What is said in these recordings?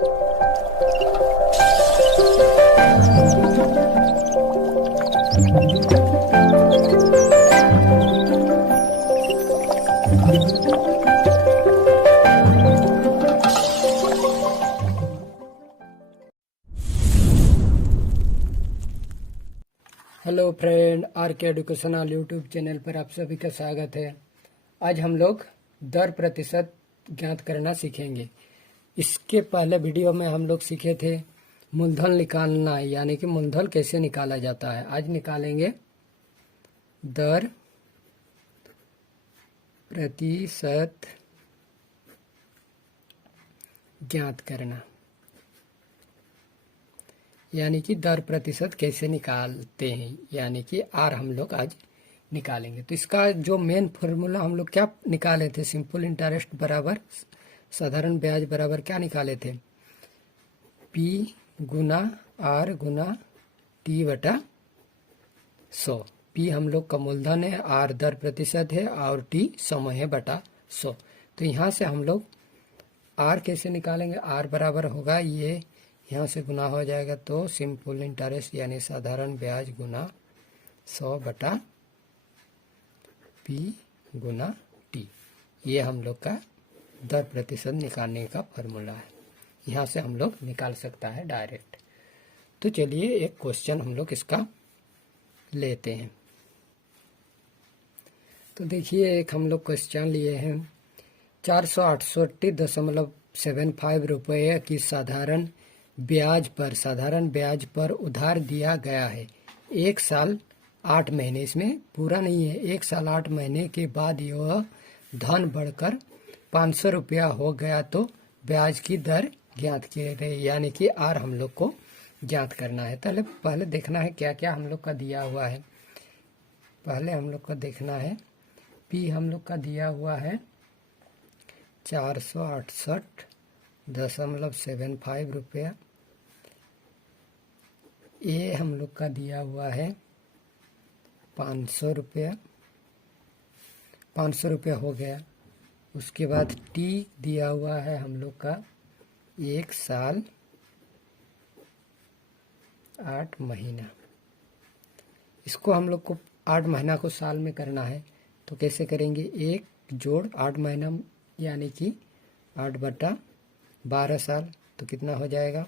Hello friend, are के educational YouTube channel पर आप सभी का स्वागत है। आज हम लोग दर प्रतिशत ज्ञात करना सीखेंगे। इसके पहले वीडियो में हम लोग सीखे थे मूलधन निकालना, यानी कि मूलधन कैसे निकाला जाता है। आज निकालेंगे दर प्रतिशत ज्ञात करना, यानी कि दर प्रतिशत कैसे निकालते हैं, यानी कि आर हम लोग आज निकालेंगे। तो इसका जो मेन फॉर्मूला हम लोग क्या निकाले थे, सिंपल इंटरेस्ट बराबर साधारण ब्याज बराबर क्या निकाले थे, पी गुना आर गुना टी बटा 100। पी हम लोग का मूलधन है, आर दर प्रतिशत है और टी समय है बटा 100। तो यहाँ से हम लोग आर कैसे निकालेंगे, आर बराबर होगा ये यहाँ से गुना हो जाएगा, तो सिंपल इंटरेस्ट यानी साधारण ब्याज गुना 100 बटा पी गुना टी। ये हम लोग का दर प्रतिशत निकालने का फॉर्मूला है। यहाँ से हम लोग निकाल सकता है डायरेक्ट। तो चलिए एक क्वेश्चन हम लोग इसका लेते हैं। तो देखिए एक हम लोग क्वेश्चन लिए हैं, 468.75 रुपये की साधारण ब्याज पर उधार दिया गया है। 1 साल 8 महीने, इसमें पूरा नहीं है, 1 साल 8 महीने के बाद यह धन बढ़कर 500 रुपया हो गया तो ब्याज की दर ज्ञात करें, यानी कि आर हम लोग को ज्ञात करना है। पहले देखना है क्या क्या हम लोग का दिया हुआ है। पहले हम लोग का देखना है पी हम लोग का दिया हुआ है 468.75 रुपया। ए हम लोग का दिया हुआ है 500 रुपया, 500 रुपया हो गया। उसके बाद टी दिया हुआ है हम लोग का 1 साल 8 महीना। इसको हम लोग को 8 महीना को साल में करना है, तो कैसे करेंगे, 1 जोड़ 8 महीना यानी कि 8 बटा 12 साल, तो कितना हो जाएगा,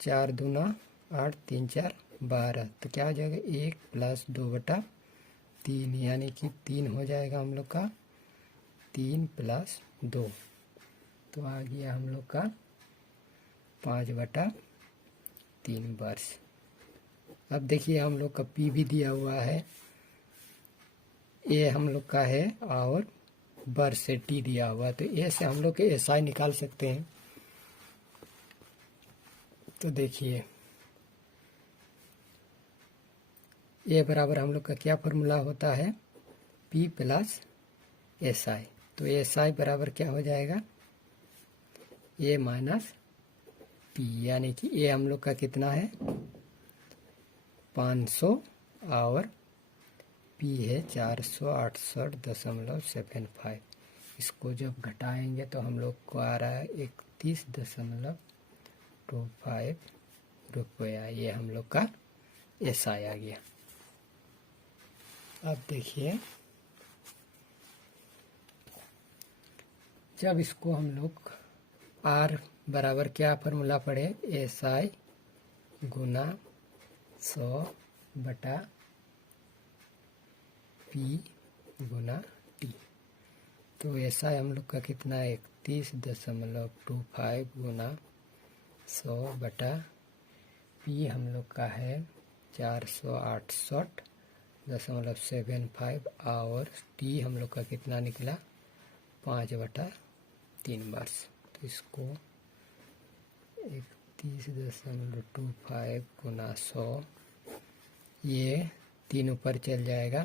4 दूना 8, 3 4 12, तो क्या हो जाएगा 1 + 2 बटा 3, यानी कि 3 हो जाएगा हम लोग का, 3 + 2, तो आ गया हम लोग का 5 बटा 3 वर्ष। अब देखिए हम लोग का पी भी दिया हुआ है, ए हम लोग का है और वर्ष से टी दिया हुआ, तो ए से हम लोग के एसआई निकाल सकते हैं। तो देखिए ए बराबर हम लोग का क्या फॉर्मूला होता है, पी प्लस एस आई। तो एस आई बराबर क्या हो जाएगा, ए माइनस पी, यानी कि ए हम लोग का कितना है 500 और पी है 468.75। इसको जब घटाएंगे तो हम लोग को आ रहा है 31.25 रुपया। ये हम लोग का एसआई आ गया। अब देखिए जब इसको हम लोग आर बराबर क्या फॉर्मूला पढ़े, एसआई गुना 100 बटा पी गुना टी, तो एसआई हम लोग का कितना है 31.25 गुना 100 बटा पी हम लोग का है 468.75 और टी हम लोग का कितना निकला 5 बटा 3 वर्ष। तो इसको 31.25 गुना 100, ये 3 ऊपर चल जाएगा,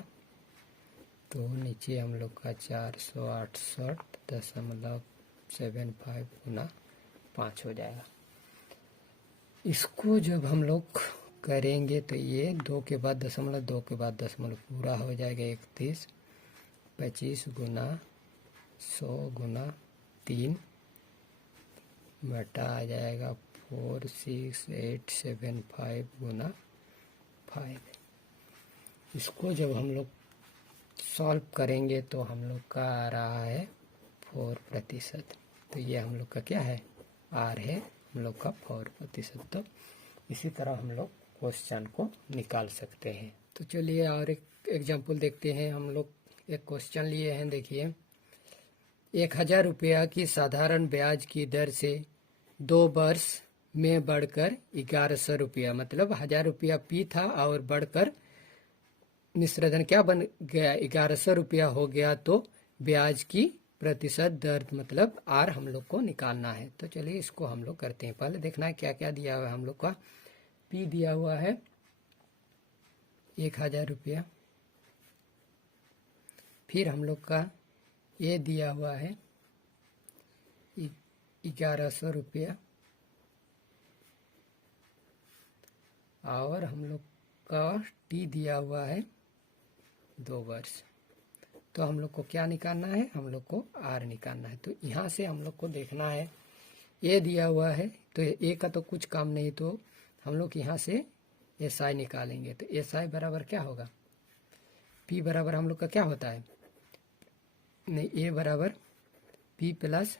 तो नीचे हम लोग का 468.75 गुना 5 हो जाएगा। इसको जब हम लोग करेंगे तो ये 2 के बाद दशमलव, 2 के बाद दशमलव पूरा हो जाएगा 31, 25 गुना 100 गुना 3 बटा आ जाएगा 46875 गुना 5। इसको जब हम लोग सॉल्व करेंगे तो हम लोग का आ रहा है 4%। तो ये हम लोग का क्या है, आर है हम लोग का 4%। तो इसी तरह हम लोग क्वेश्चन को निकाल सकते हैं। तो चलिए और एक एग्जाम्पल देखते हैं। हम लोग एक क्वेश्चन लिए हैं, देखिए 1000 रुपया की साधारण ब्याज की दर से 2 वर्ष में बढ़कर 1100 रुपया, मतलब 1000 रुपया पी था और बढ़कर मिश्रधन क्या बन गया, 1100 रुपया हो गया। तो ब्याज की प्रतिशत दर मतलब आर हम लोग को निकालना है। तो चलिए इसको हम लोग करते हैं। पहले देखना है क्या क्या दिया हुआ है। हम लोग का पी दिया हुआ है 1000 रुपया, फिर हम लोग का ए दिया हुआ है 1100 रुपया, और हम लोग का टी दिया हुआ है 2 वर्ष। तो हम लोग को क्या निकालना है, हम लोग को आर निकालना है। तो यहाँ से हम लोग को देखना है, ए दिया हुआ है तो ए का तो कुछ काम नहीं, तो हम लोग यहाँ से एस आई निकालेंगे। तो एस आई बराबर क्या होगा, पी बराबर हम लोग का क्या होता है, नहीं ए बराबर पी प्लस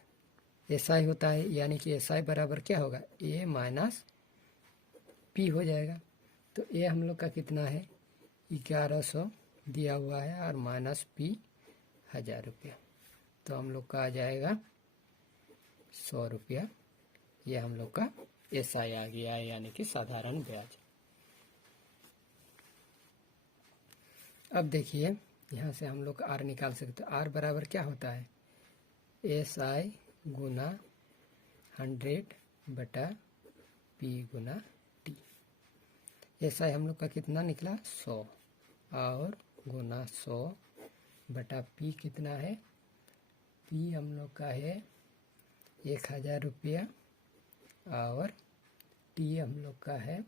एस आई होता है, यानी कि एस आई बराबर क्या होगा, ए माइनस पी हो जाएगा। तो ए हम लोग का कितना है 1100 दिया हुआ है और माइनस पी 1000 रुपया। तो हम लोग का आ जाएगा 100 रुपया। ये हम लोग का एस आई आ गया है, यानी कि साधारण ब्याज। अब देखिए यहाँ से हम लोग आर निकाल सकते हैं। आर बराबर क्या होता है, एस आई गुना 100 बटा P Guna T. S I हम लोग का कितना निकला 100 और गुना 100 बटा पी कितना है, पी हम लोग का है 1000 रुपया और टी हम लोग का है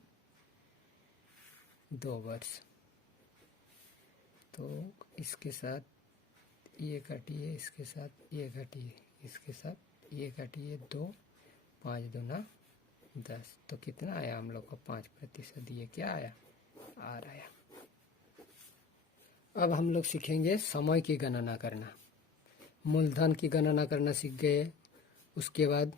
2 वर्ष। तो इसके साथ ये काटिए, इसके साथ ये काटिए, इसके साथ ये काटिए, 2 5 दूना 10। तो कितना आया हम लोग को 5%। ये क्या आया, आर आया। अब हम लोग सीखेंगे समय की गणना करना। मूलधन की गणना करना सीख गए, उसके बाद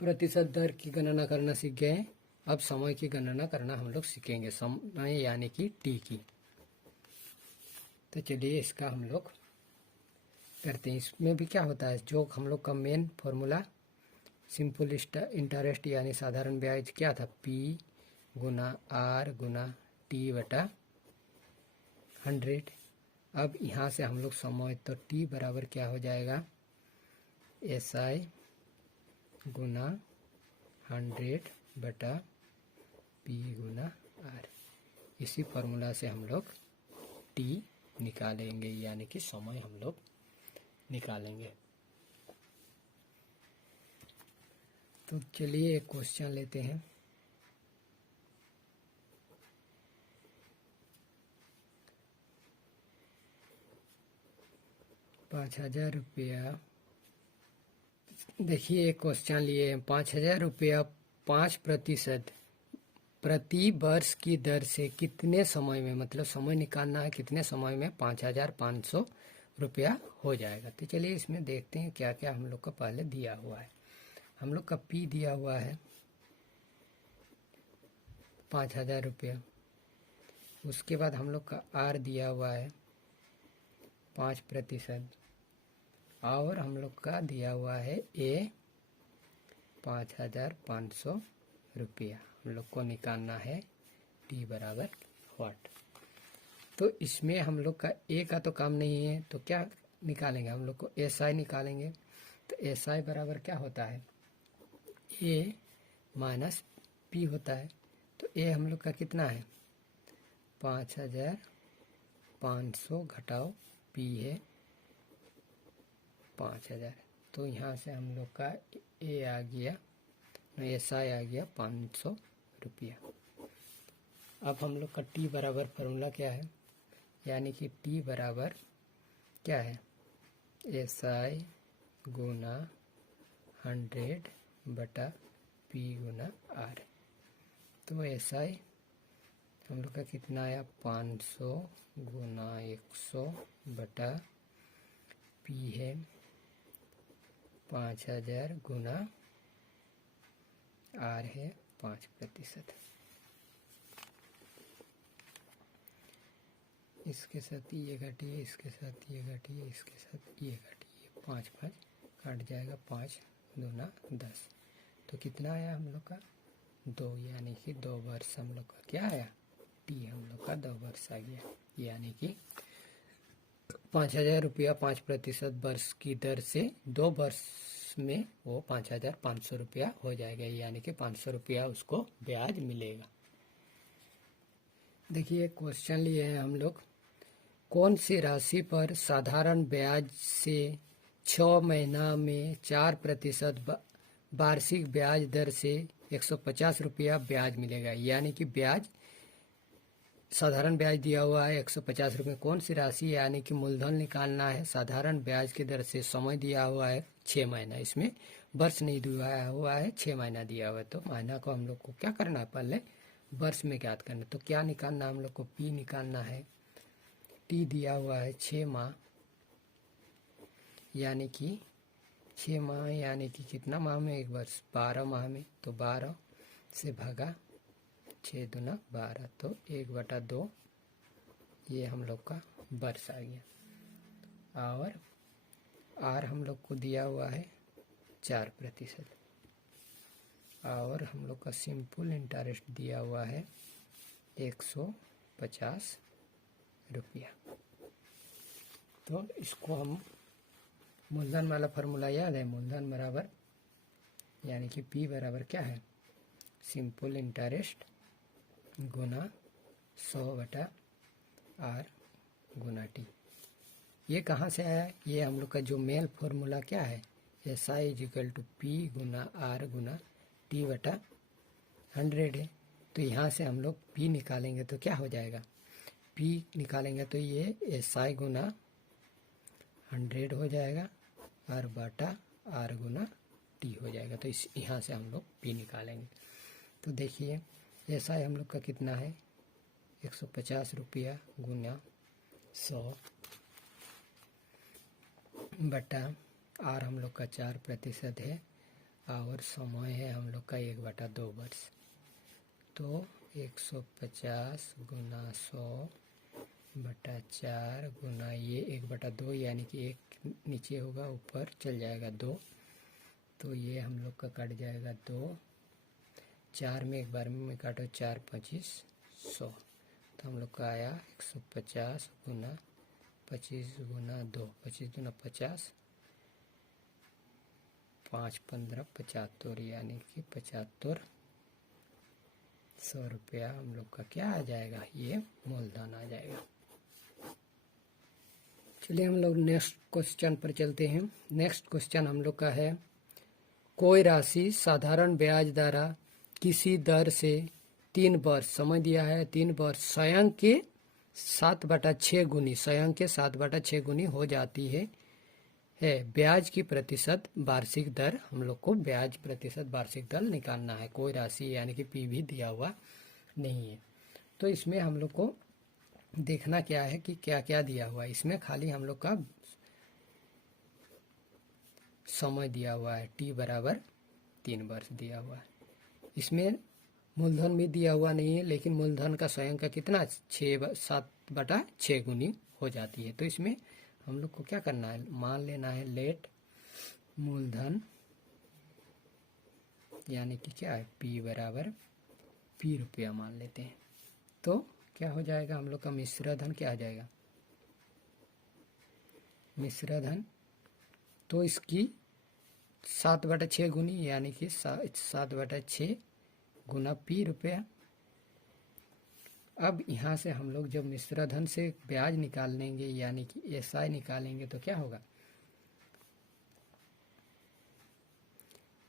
प्रतिशत दर की गणना करना सीख गए। अब समय की गणना करना हम लोग सीखेंगे, समय यानी कि टी की। तो चलिए इसका हम लोग करते हैं। इसमें भी क्या होता है, जो हम लोग का मेन फॉर्मूला सिंपल इंटरेस्ट यानी साधारण ब्याज क्या था, पी गुना आर गुना टी बटा 100। अब यहाँ से हम लोग समय, तो टी बराबर क्या हो जाएगा, एस आई गुना 100 बटा पी गुना आर। इसी फॉर्मूला से हम लोग टी निकालेंगे, यानी कि समय हम लोग निकालेंगे। तो चलिए एक क्वेश्चन लेते हैं। ₹5000। देखिए एक क्वेश्चन लिए हैं, 5000 रुपया 5% प्रति वर्ष की दर से कितने समय में, मतलब समय निकालना है कितने समय में 5500 रुपया हो जाएगा। तो चलिए इसमें देखते हैं क्या क्या हम लोग का पहले दिया हुआ है। हम लोग का पी दिया हुआ है 5000 रुपया, उसके बाद हम लोग का आर दिया हुआ है 5%, और हम लोग का दिया हुआ है ए 5500 रुपया। हम लोग को निकालना है टी बराबर व्हाट। तो इसमें हम लोग का ए का तो काम नहीं है, तो क्या निकालेंगे, हम लोग को एस आई निकालेंगे। तो एस आई बराबर क्या होता है, ए माइनस पी होता है। तो ए हम लोग का कितना है 5500 घटाओ पी है 5000। तो यहाँ से हम लोग का ए आ गया, एस आई आ गया 500 रुपया। अब हम लोग का टी बराबर फार्मूला क्या है, यानी कि टी बराबर क्या है, एस आई गुना 100 बटा पी गुना आर। तो ऐसा ही हम लोग का कितना आया 500 गुना 100 बटा पी है 5000 गुना आर है 5%। इसके साथ ये घटिए, इसके साथ ये घटिए, इसके साथ ये घटिए, 5 5 काट जाएगा, 5 दूना 10। तो कितना आया हम लोग का 2, यानी कि 2 वर्ष हम लोग का क्या आया टी हम लोग का 2 वर्ष आ गया। यानी कि 5000 रुपया 5% वर्ष की दर से 2 वर्ष में वो 5500 रुपया हो जाएगा, यानी कि 500 रुपया उसको ब्याज मिलेगा। देखिए क्वेश्चन लिए हैं हम लोग, कौन सी राशि पर साधारण ब्याज से 6 महीना में 4% वार्षिक ब्याज दर से 150 रुपया ब्याज मिलेगा। यानी कि ब्याज साधारण ब्याज दिया हुआ है 150 रुपये, कौन सी राशि यानी कि मूलधन निकालना है साधारण ब्याज की दर से, समय दिया हुआ है 6 महीना, इसमें वर्ष नहीं दिया हुआ है 6 महीना दिया हुआ है। तो महीना को हम लोग को क्या करना है पहले वर्ष में ज्ञात करना। तो क्या निकालना है हम लोग को पी निकालना है, टी दिया हुआ है 6 माह, यानी कि 6 माह यानी कि कितना माह में 1 वर्ष 12 माह में। तो 12 से भागा 6 दूना 12, तो 1/2 ये हम लोग का वर्ष आ गया। और आर हम लोग को दिया हुआ है 4%, और हम लोग का सिंपल इंटरेस्ट दिया हुआ है 150 रुपया। तो इसको हम मूलधन वाला फार्मूला याद है, मूलधन बराबर यानी कि पी बराबर क्या है सिंपल इंटरेस्ट गुना 100 बटा आर गुना टी। ये कहाँ से आया, ये हम लोग का जो मेन फार्मूला क्या है S I is equal to P गुना आर गुना टी बटा 100 है। तो यहाँ से हम लोग पी निकालेंगे तो क्या हो जाएगा, पी निकालेंगे तो ये एस आई गुना 100 हो जाएगा और बटा आर गुना टी हो जाएगा। तो इस यहाँ से हम लोग पी निकालेंगे। तो देखिए ऐसा ही हम लोग का कितना है 150 रुपया गुना 100 बटा आर हम लोग का 4% है, और समय है हम लोग का 1/2 वर्ष। तो 150 गुना 100 बटा 4 गुना ये 1/2, यानी कि 1 नीचे होगा ऊपर चल जाएगा 2, तो ये हम लोग का कट जाएगा 2, 4 में एक बार में काटो 4 25 100। तो हम लोग का आया 150 गुना 25 गुना 2, 25 गुना 50, 5 15 75, यानी कि 75 100 रुपया हम लोग का क्या आ जाएगा, ये मूलधन आ जाएगा। चलिए हम लोग नेक्स्ट क्वेश्चन पर चलते हैं। नेक्स्ट क्वेश्चन हम लोग का है, कोई राशि साधारण ब्याज द्वारा किसी दर से 3 वर्ष, समय दिया है 3 वर्ष, स्वयं के 7/6 गुनी, स्वयं के 7/6 गुनी हो जाती है ब्याज की प्रतिशत वार्षिक दर। हम लोग को ब्याज प्रतिशत वार्षिक दर निकालना है। कोई राशि यानी कि पी भी दिया हुआ नहीं है। तो इसमें हम लोग को देखना क्या है कि क्या क्या दिया हुआ है। इसमें खाली हम लोग का समय दिया हुआ है टी बराबर 3 वर्ष दिया हुआ है। इसमें मूलधन भी दिया हुआ नहीं है, लेकिन मूलधन का स्वयं का कितना 7/6 गुनी हो जाती है। तो इसमें हम लोग को क्या करना है, मान लेना है लेट मूलधन यानी कि क्या है पी बराबर पी रुपया मान लेते हैं। तो क्या हो जाएगा हम लोग का मिश्रधन क्या आ जाएगा, मिश्रधन। तो इसकी 7/6 गुनी यानी कि 7/6 गुना पी रुपया। अब यहाँ से हम लोग जब मिश्रधन से ब्याज निकाल लेंगे यानी कि एसआई निकालेंगे तो क्या होगा,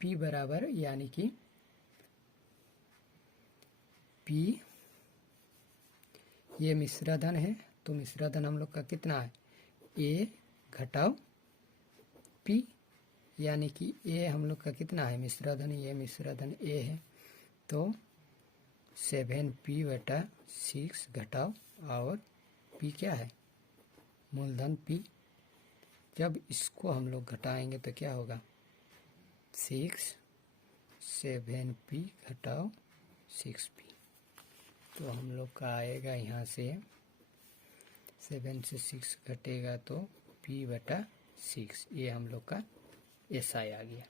पी बराबर यानी कि पी ये मिश्रधन है, तो मिश्रधन हम लोग का कितना है ए घटाव पी, यानी कि ए हम लोग का कितना है, मिश्र धन, ये मिश्र धन ए है, तो 7p/6 घटाओ, और p क्या है, मूलधन p। जब इसको हम लोग घटाएंगे तो क्या होगा, 7p घटाओ 6p, तो हम लोग का आएगा यहाँ से 7 से 6 घटेगा तो p/6, ये हम लोग का SI आ गया।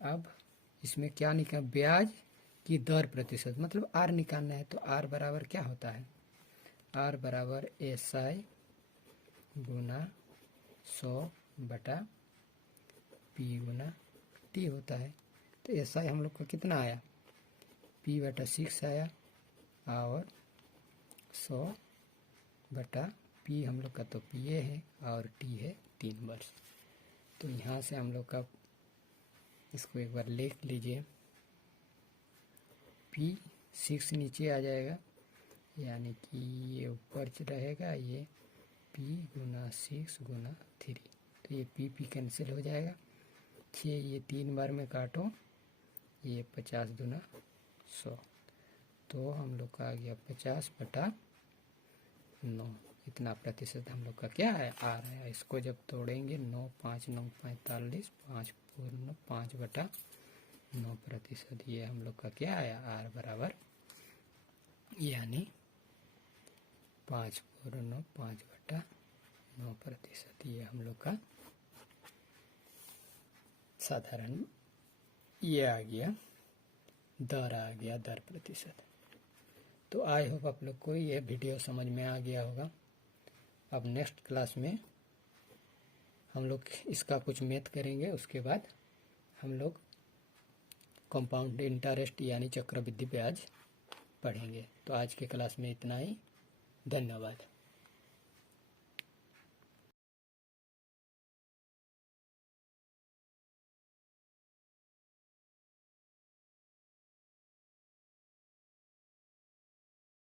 अब इसमें क्या निकाल, ब्याज की दर प्रतिशत, मतलब R निकालना है, तो R बराबर क्या होता है, R बराबर SI गुना 100/P गुना T होता है। तो SI हम लोग का कितना आया, p/6 आया, और 100/P हम लोग का तो PA है, और T है 3 वर्ष। तो यहाँ से हम लोग का, इसको एक बार लिख लीजिए, P6 नीचे आ जाएगा, यानी कि ये ऊपर रहेगा, ये P गुना 6 गुना 3, तो ये P कैंसिल हो जाएगा, 6 ये 3 बार में काटो, ये 50 दूना 100, तो हम लोग का आ गया 50/9, इतना प्रतिशत हम लोग का क्या है, आ रहा है। इसको जब तोड़ेंगे, 9 5 9 45, 5 पूर्ण 5/9%, ये हम लोग का क्या आया, R बराबर, यानी 5 पूर्ण 5/9%, ये हम लोग का साधारण ये आ गया, दर आ गया, दर प्रतिशत। तो आई होप आप लोग को ये वीडियो समझ में आ गया होगा। अब नेक्स्ट क्लास में हम लोग इसका कुछ मैथ करेंगे, उसके बाद हम लोग कंपाउंड इंटरेस्ट यानी चक्रवृद्धि ब्याज पढ़ेंगे। तो आज के क्लास में इतना ही, धन्यवाद।